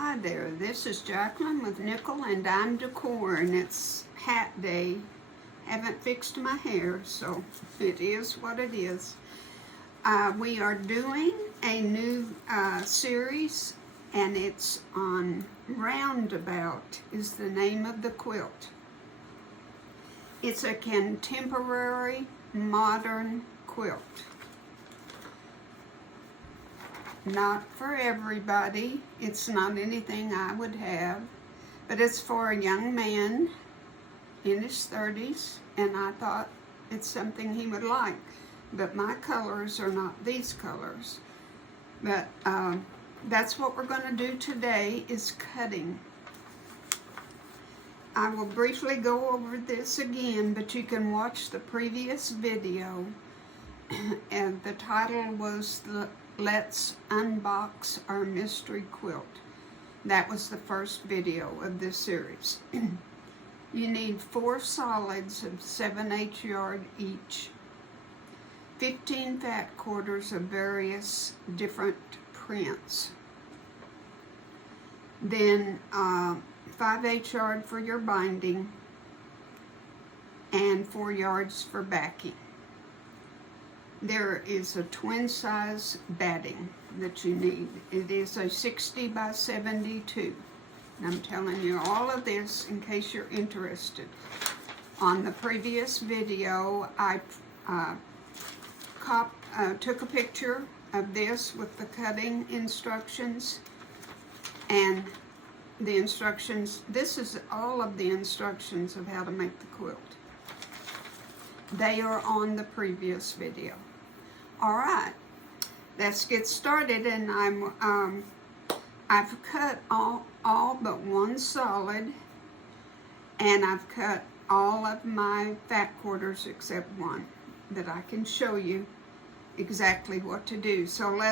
Hi there, this is Jacqueline with Nickel and Dime Decor, and it's hat day. Haven't fixed my hair, so it is what it is. We are doing a new series, and it's on Roundabout is the name of the quilt. It's a contemporary modern quilt. Not for everybody. It's not anything I would have, but it's for a young man in his 30s, and I thought it's something he would like. But my colors are not these colors. But that's what we're going to do today, is cutting. I will briefly go over this again, but you can watch the previous video. And the title was Let's Unbox Our Mystery Quilt. That was the first video of this series. You need 4 solids of 7/8 yard each, 15 fat quarters of various different prints, then 5/8 yard for your binding, and 4 yards for backing. There is a twin size batting that you need. It is a 60 by 72. And I'm telling you all of this in case you're interested. On the previous video, I took a picture of this with the cutting instructions and the instructions. This is all of the instructions of how to make the quilt. They are on the previous video. All right, let's get started. And I've cut all but one solid, and I've cut all of my fat quarters except one that I can show you exactly what to do. So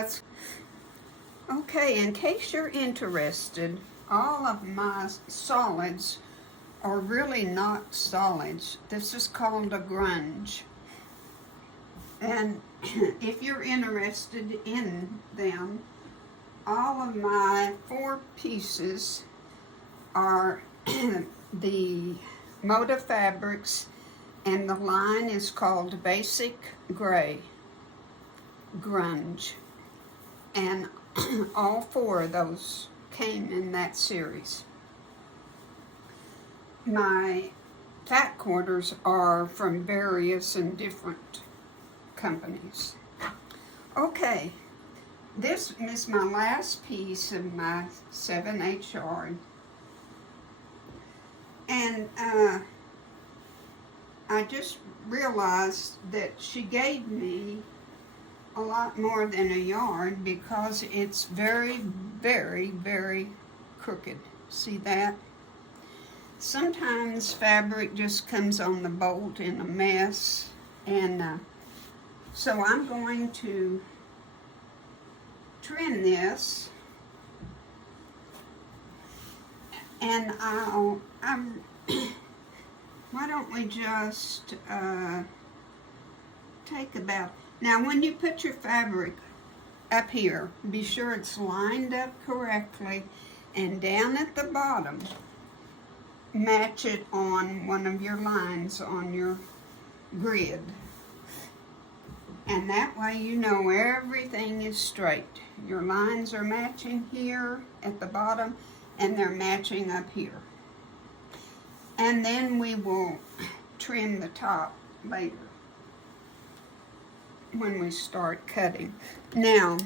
okay, in case you're interested, all of my solids are really not solids. This is called a grunge. And if you're interested in them, all of my 4 pieces are the Moda fabrics, and the line is called Basic Gray Grunge. And all 4 of those came in that series. My fat quarters are from various and different companies. Okay, this is my last piece of my 7/8 yard, and I just realized that she gave me a lot more than a yard because it's very, very, very crooked. See that? Sometimes fabric just comes on the bolt in a mess, and so I'm going to trim this, and why don't we just take about, now when you put your fabric up here, be sure it's lined up correctly, and down at the bottom, match it on one of your lines on your grid. And that way you know everything is straight. Your lines are matching here at the bottom, and they're matching up here. And then we will trim the top later when we start cutting. Now,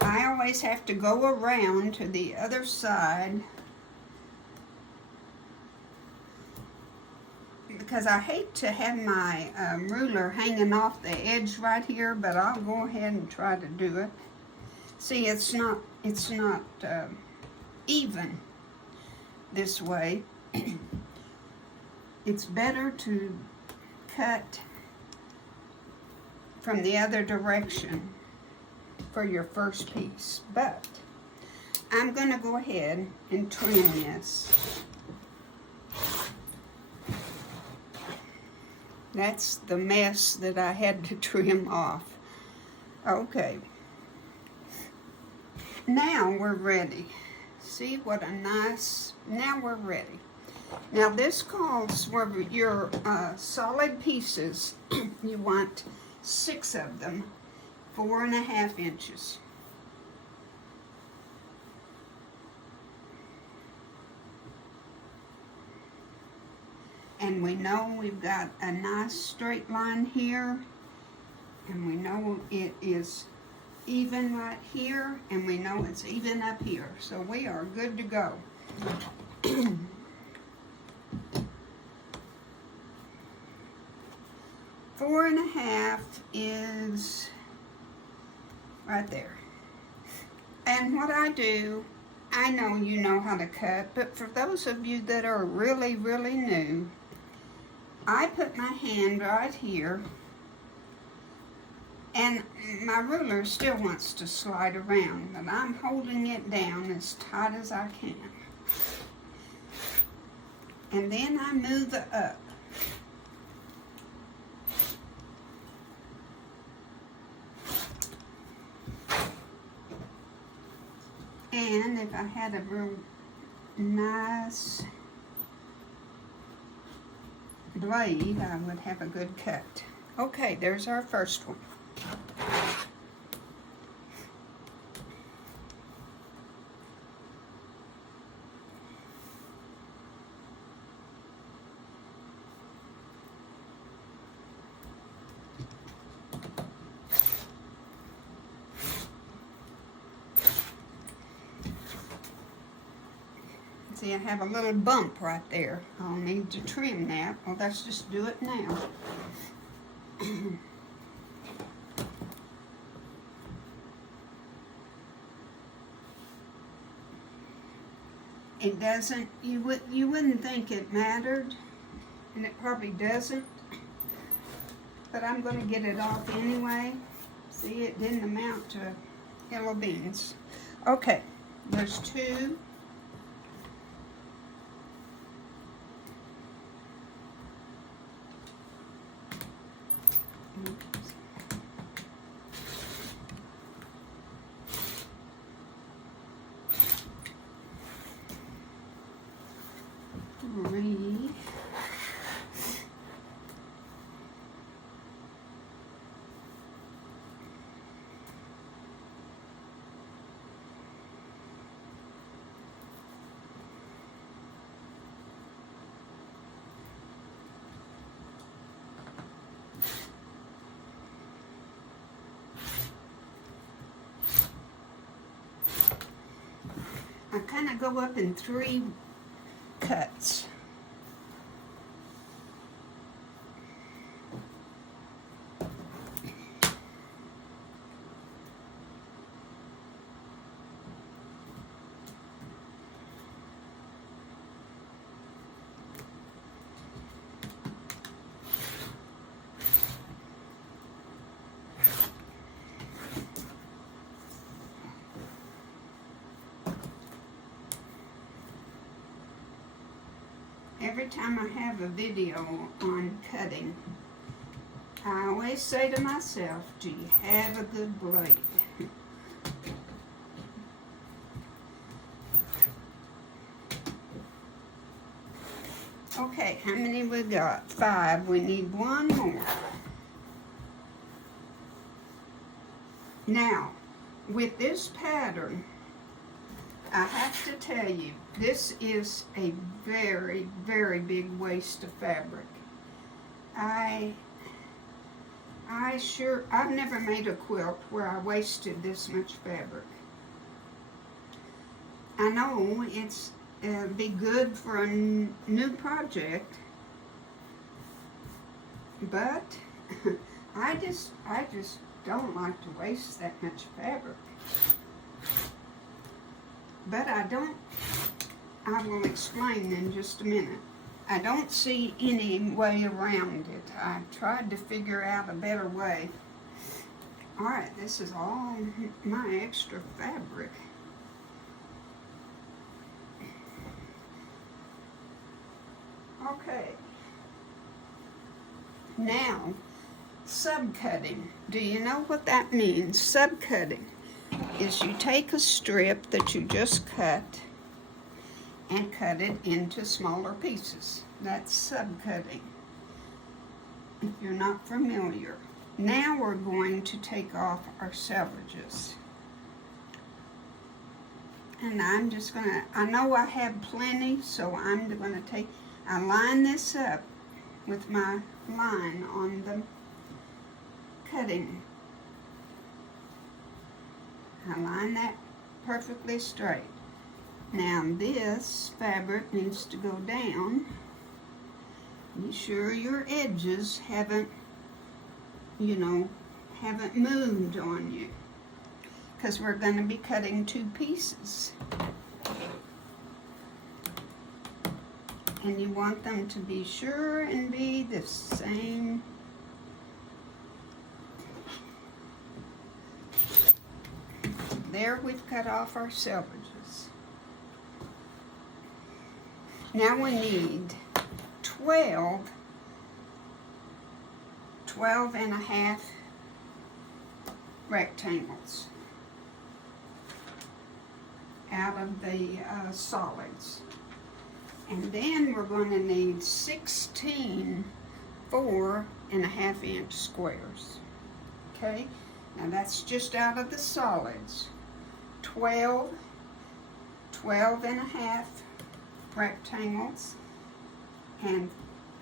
I always have to go around to the other side because I hate to have my ruler hanging off the edge right here, but I'll go ahead and try to do it. See, it's not even this way. It's better to cut from the other direction for your first piece, but I'm going to go ahead and trim this. That's the mess that I had to trim off. Okay. now we're ready. See what a nice, now we're ready. Now this calls for your solid pieces. You want 6 of them, 4.5 inches. And we know we've got a nice straight line here, and we know it is even right here, and we know it's even up here. So we are good to go. 4.5 is right there. And what I do, I know you know how to cut, but for those of you that are really, really new, I put my hand right here, and my ruler still wants to slide around, but I'm holding it down as tight as I can. And then I move it up. And if I had a real nice blade, I would have a good cut. Okay, there's our first one. See, I have a little bump right there. I'll need to trim that. Well, let's just do it now. It doesn't, you wouldn't think it mattered, and it probably doesn't, but I'm going to get it off anyway. See, it didn't amount to yellow beans. Okay, there's 2. Three. I kind of go up in 3 cuts. Every time I have a video on cutting, I always say to myself, do you have a good blade? Okay, how many we got? 5. We need 1 more. Now, with this pattern, I have to tell you, this is a very, very big waste of fabric. I've never made a quilt where I wasted this much fabric. I know it's be good for a new project, but I just don't like to waste that much fabric. But I will explain in just a minute. I don't see any way around it. I tried to figure out a better way. Alright, this is all my extra fabric. Okay. Now, subcutting. Do you know what that means? Subcutting. is you take a strip that you just cut and cut it into smaller pieces. That's subcutting, if you're not familiar. Now we're going to take off our selvages. And I'm just gonna, I know I have plenty, so I'm gonna I line this up with my line on the cutting. I line that perfectly straight. Now this fabric needs to go down. Be sure your edges haven't, haven't moved on you, because we're going to be cutting 2 pieces. And you want them to be sure and be the same. There, we've cut off our selvages. Now we need 12 and a half rectangles out of the solids. And then we're going to need 16 4.5-inch squares. Okay, now that's just out of the solids. 12 and a half rectangles and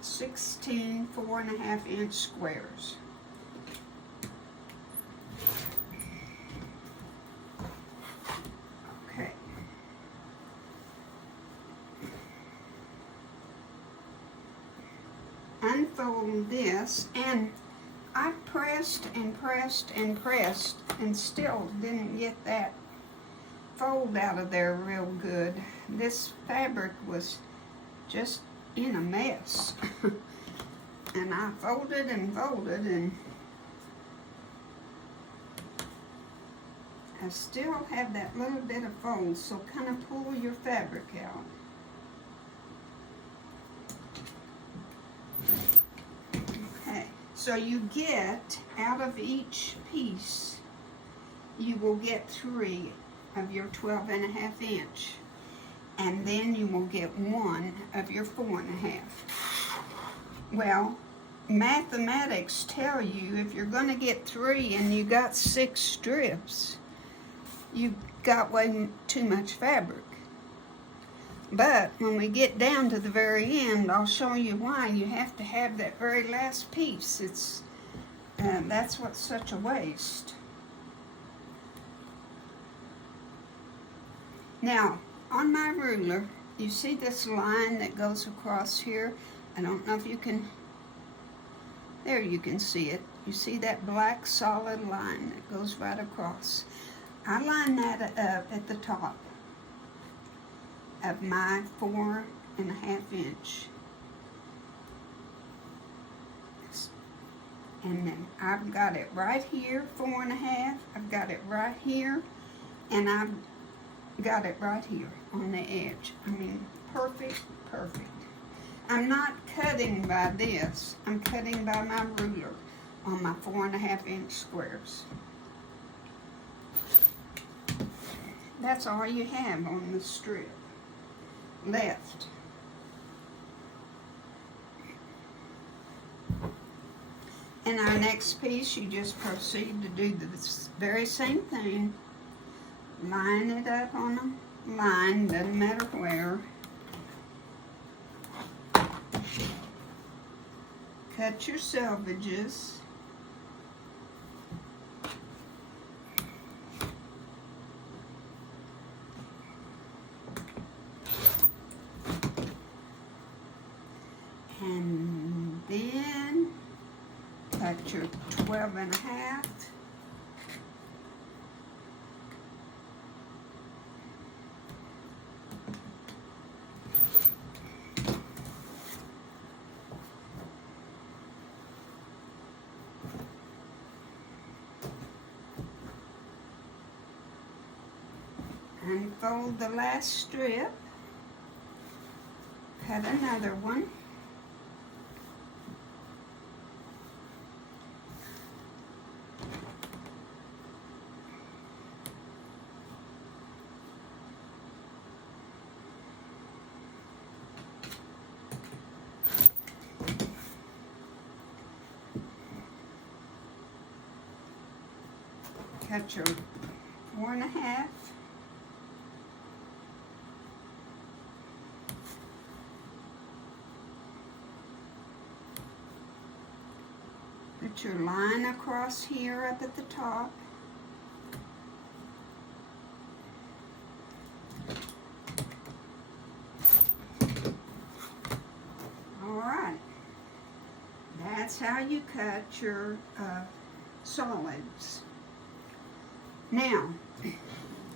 16 4.5-inch squares. Okay. Unfold this, and I pressed and pressed and pressed and still didn't get that fold out of there real good. This fabric was just in a mess. And I folded and folded, and I still have that little bit of fold, so kind of pull your fabric out. Okay, so you get, out of each piece, you will get 3 of your 12.5-inch, and then you will get 1 of your 4.5. Well, mathematics tell you if you're going to get 3 and you got 6 strips, you've got way too much fabric. But when we get down to the very end, I'll show you why you have to have that very last piece. That's what's such a waste. Now, on my ruler, you see this line that goes across here? I don't know if you can, there you can see it. You see that black solid line that goes right across. I line that up at the top of my 4.5-inch. And then I've got it right here, 4.5. I've got it right here, and I've got it right here on the edge. I mean, perfect, perfect. I'm not cutting by this. I'm cutting by my ruler on my 4.5-inch squares. That's all you have on the strip left. In our next piece, you just proceed to do the very same thing. Line it up on a line, doesn't matter where. Cut your selvages. And then cut your 12.5. Unfold the last strip, cut another one, cut your 4.5. Put your line across here up at the top. Alright, that's how you cut your solids. Now,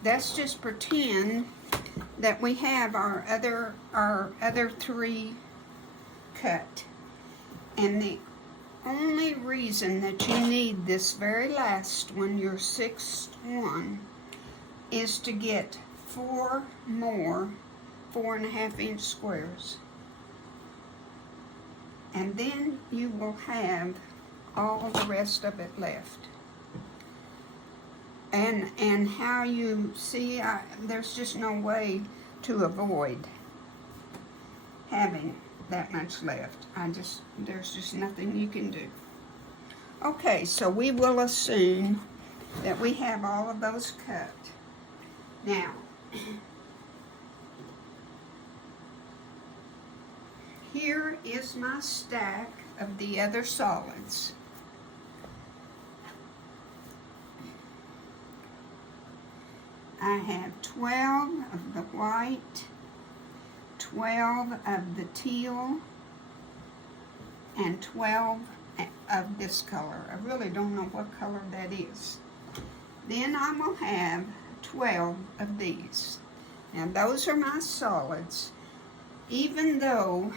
let's just pretend that we have our other 3 cut. And the only reason that you need this very last one, your 6th one, is to get 4 more 4.5-inch squares. And then you will have all the rest of it left. And how you see, there's just no way to avoid having that much left. There's just nothing you can do. Okay, so we will assume that we have all of those cut. Now, here is my stack of the other solids. I have 12 of the white, 12 of the teal, and 12 of this color. I really don't know what color that is. Then I will have 12 of these. Now those are my solids, even though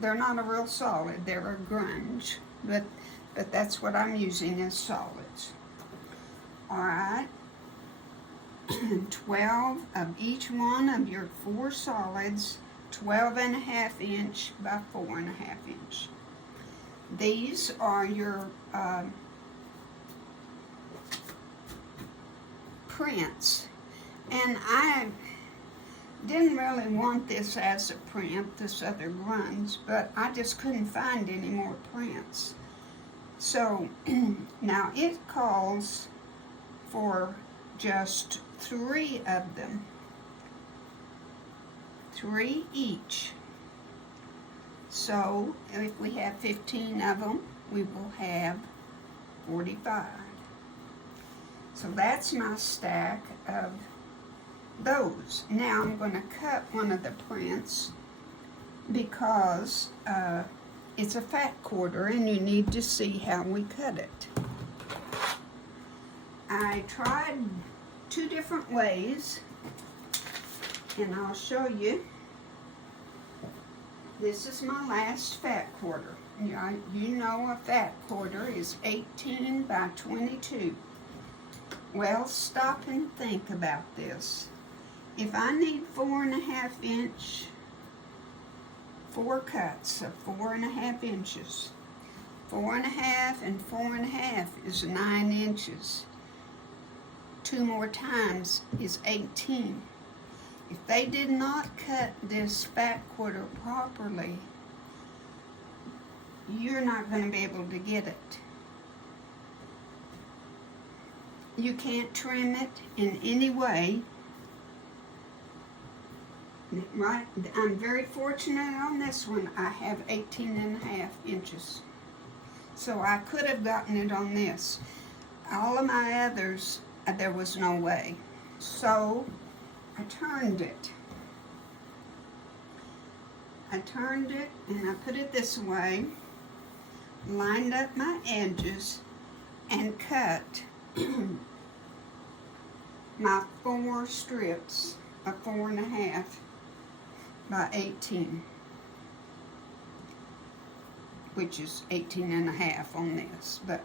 they're not a real solid, they're a grunge, but that's what I'm using as solids. All right. 12 of each one of your 4 solids, 12.5-inch by 4.5-inch. These are your prints, and I didn't really want this as a print, this other grunge, but I just couldn't find any more prints. So now it calls for just 3 of them, 3 each. So if we have 15 of them, we will have 45. So that's my stack of those. Now I'm going to cut one of the prints because it's a fat quarter and you need to see how we cut it. I tried 2 different ways, and I'll show you. This is my last fat quarter. You know a fat quarter is 18 by 22. Well, stop and think about this. If I need 4.5-inch, 4 cuts of 4.5 inches, 4.5 and 4.5 is 9 inches. 2 more times is 18. If they did not cut this fat quarter properly, you're not going to be able to get it. You can't trim it in any way. Right? I'm very fortunate on this one. I have 18.5 inches. So I could have gotten it on this. All of my others, there was no way. So I turned it. I turned it and I put it this way, lined up my edges, and cut my 4 strips of 4.5 by 18, which is 18.5 on this. But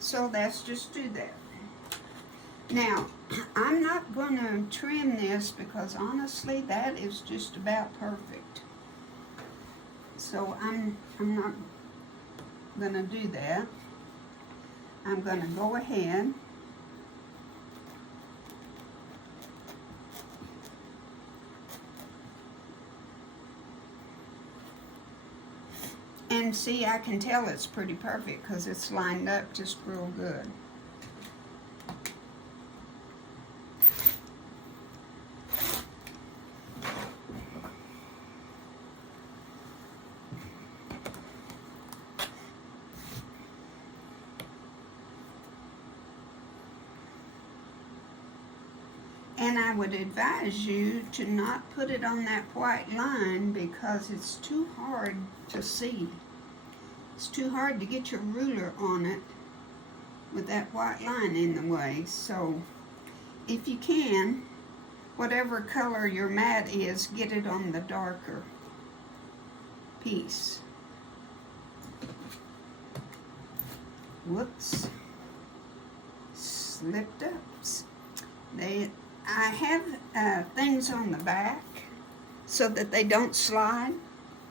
so let's just do that. Now, I'm not going to trim this because honestly that is just about perfect. So I'm not going to do that. I'm going to go ahead and see, I can tell it's pretty perfect because it's lined up just real good. And I would advise you to not put it on that white line because it's too hard to see. It's too hard to get your ruler on it with that white line in the way. So if you can, whatever color your mat is, get it on the darker piece. Whoops. Slipped up. I have things on the back so that they don't slide,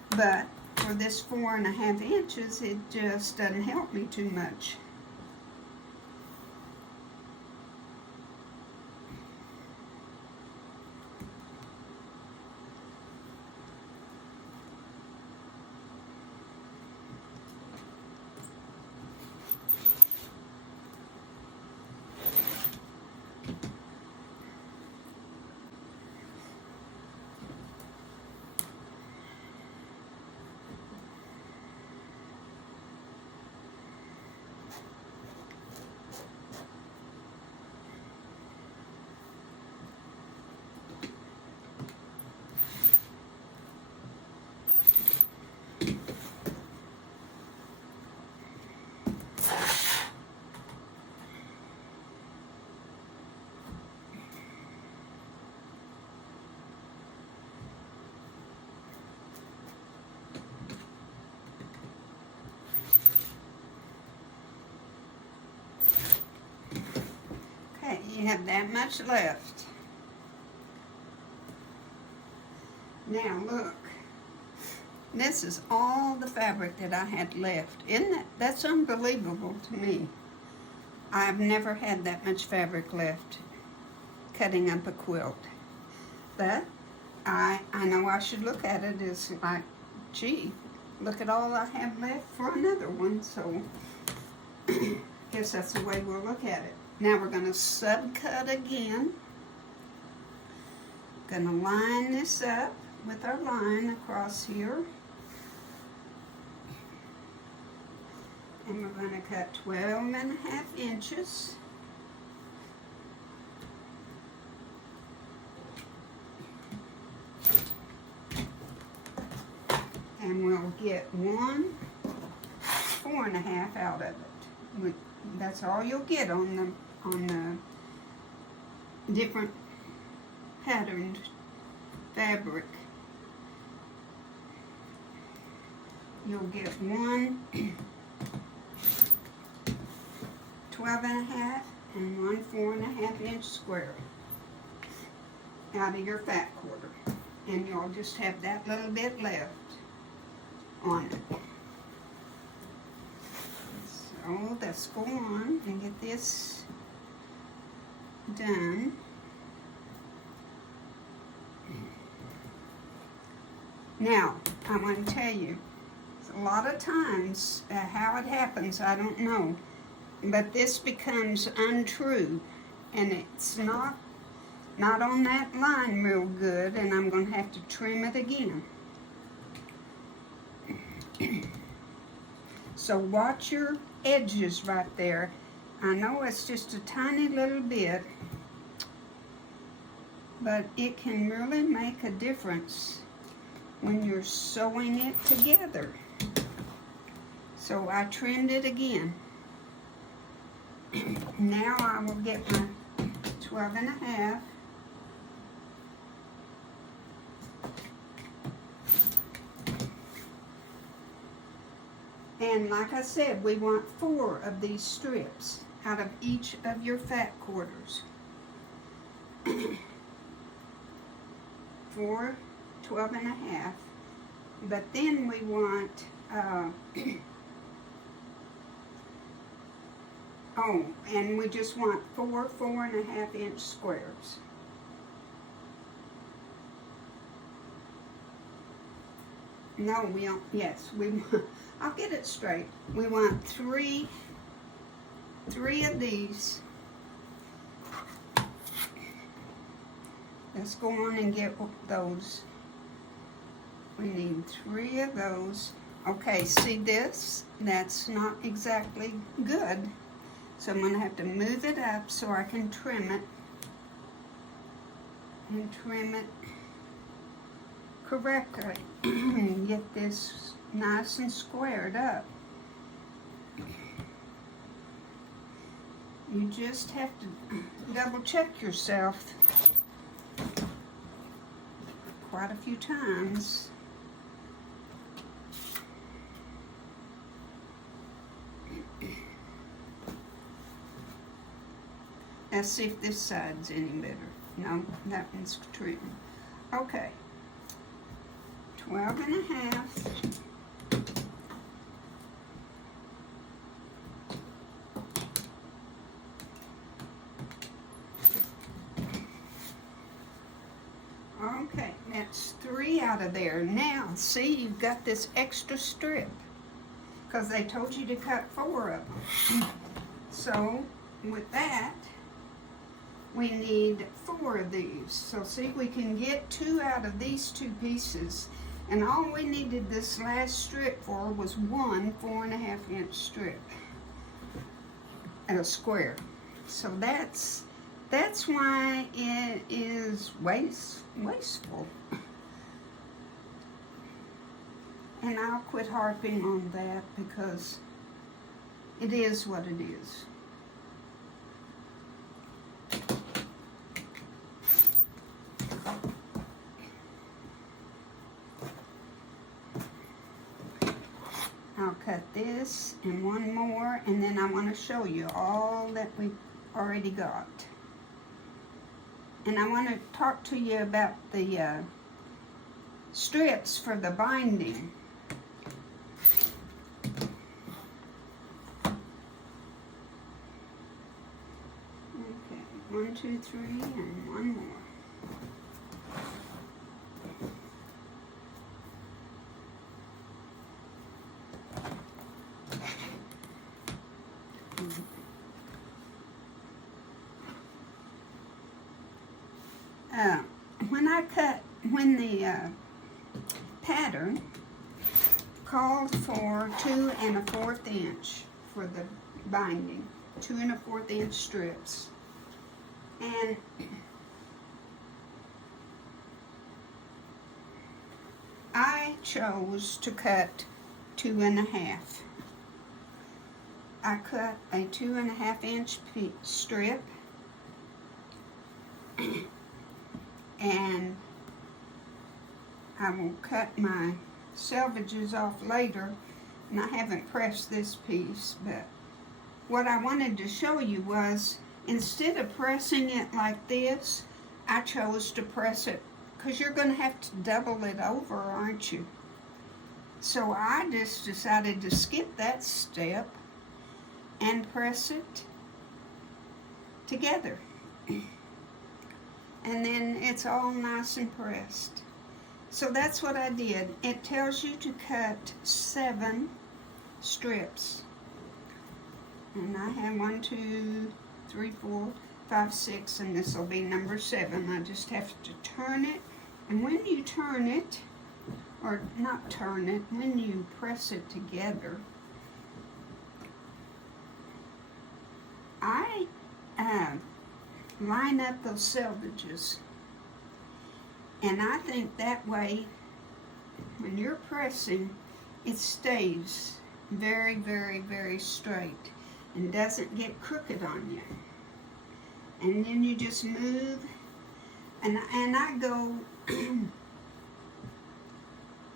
but for this 4.5 inches, it just doesn't help me too much. Okay, you have that much left. Now look, this is all the fabric that I had left. That's unbelievable to me. I've never had that much fabric left cutting up a quilt. But I know I should look at it as like, gee, look at all I have left for another one. So guess that's the way we'll look at it. Now we're going to subcut again. Going to line this up with our line across here. And we're going to cut 12.5 inches. And we'll get 4.5 out of it. That's all you'll get on the different patterned fabric. You'll get 12.5 and 4.5 inch square out of your fat quarter, and you'll just have that little bit left on it. So let's go on and get this done. Now, I want to tell you, a lot of times, how it happens, I don't know, but this becomes untrue, and it's not on that line real good, and I'm going to have to trim it again. So watch your edges right there. I know it's just a tiny little bit, but it can really make a difference when you're sewing it together. So I trimmed it again. Now I will get my 12.5. And like I said, we want 4 of these strips out of each of your fat quarters. 4 12.5. But then we want, oh, and we just want 4 4.5 inch squares. No, we don't, yes, we want, I'll get it straight. We want 3 of these. Let's go on and get those. We need 3 of those. Okay, see this? That's not exactly good. So I'm going to have to move it up so I can trim it. and trim it correctly. Get this nice and squared up. You just have to double check yourself quite a few times. Let's see if this side's any better. No, that one's trimmed. Okay. 12 and a half. Okay, that's 3 out of there. Now, see, you've got this extra strip because they told you to cut 4 of them. So, with that, we need 4 of these. So see, we can get 2 out of these 2 pieces. And all we needed this last strip for was one 4.5 inch strip at a square. So that's why it is wasteful. And I'll quit harping on that because it is what it is. I'll cut this and one more, and then I want to show you all that we already got. And I want to talk to you about the strips for the binding. Okay, 1, 2, 3, and one more. When the pattern called for 2 1/4 inch for the binding, 2 1/4 inch strips, and I chose to cut 2 1/2. I cut a 2 1/2 inch strip, and I will cut my selvages off later, and I haven't pressed this piece, but what I wanted to show you was, instead of pressing it like this, I chose to press it, because you're going to have to double it over, aren't you? So I just decided to skip that step and press it together. And then it's all nice and pressed. So that's what I did. It tells you to cut 7 strips. And I have 1, 2, 3, 4, 5, 6, and this will be number 7. I just have to turn it. And when you turn it, or not turn it, when you press it together, I line up those selvages. And I think that way, when you're pressing, it stays very, very, very straight and doesn't get crooked on you. And then you just move, and I go,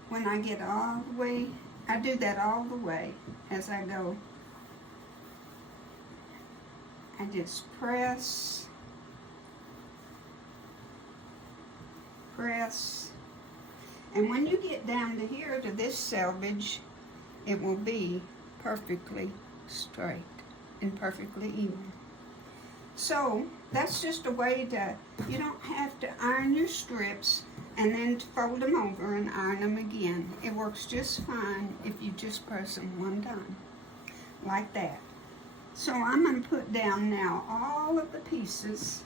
when I get all the way, I do that all the way as I go. I just press, and when you get down to here to this selvage, it will be perfectly straight and perfectly even. So that's just a way to, you don't have to iron your strips and then fold them over and iron them again. It works just fine if you just press them one time, like that. So I'm going to put down now all of the pieces,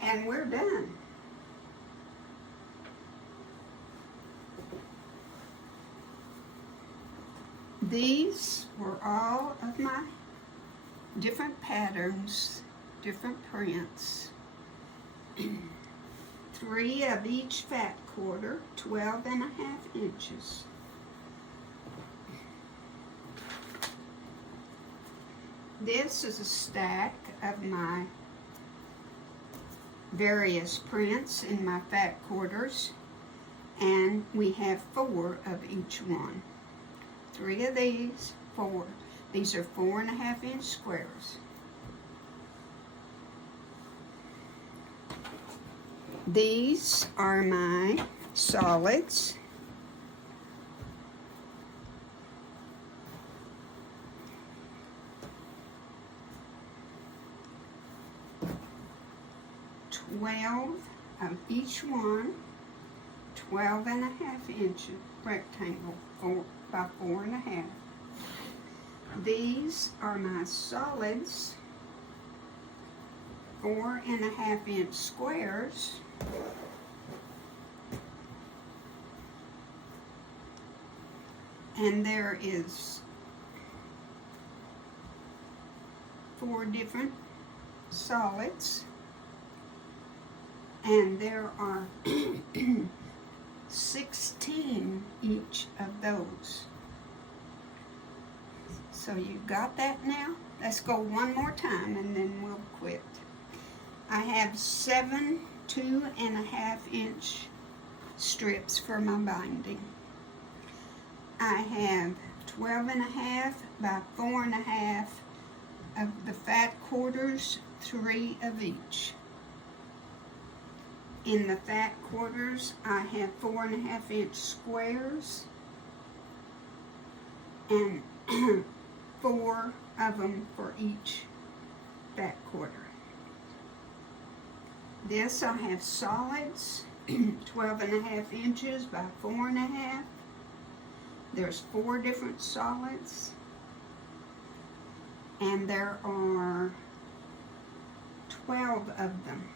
and we're done. These were all of my different patterns, different prints, 3 of each fat quarter, 12.5 inches. This is a stack of my various prints in my fat quarters, and we have 4 of each one. 3 of these, 4. These are 4.5 inch squares. These are my solids. Of each one, 12.5 inches rectangle, 4 by 4.5. These are my solids, 4.5 inch squares. And there is 4 different solids. And there are 16 each of those. So you got that now? Let's go one more time and then we'll quit. I have 7 2.5 inch strips for my binding. I have 12.5 by 4.5 of the fat quarters, 3 of each. In the fat quarters, I have 4.5 inch squares and 4 of them for each fat quarter. This I have solids, 12.5 inches by 4.5. There's 4 different solids, and there are 12 of them.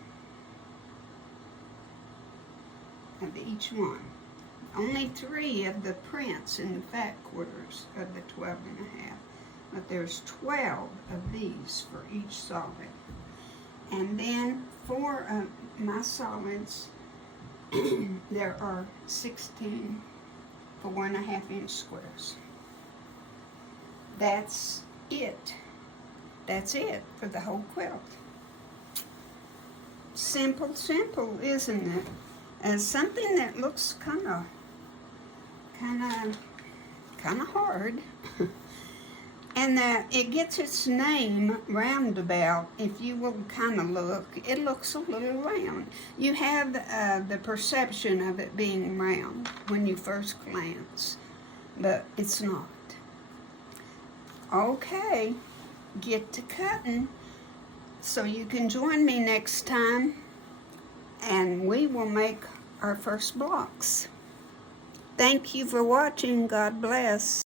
Of each one. Only 3 of the prints in the fat quarters of the 12.5, but there's 12 of these for each solid. And then 4 of my solids, there are 16 4.5 inch squares. That's it. That's it for the whole quilt. Simple, simple, isn't it? As something that looks kind of hard, and that it gets its name Roundabout. If you will kind of look, it looks a little round. You have the perception of it being round when you first glance, but it's not. Okay, get to cutting so you can join me next time, and we will make our first blocks. Thank you for watching. God bless.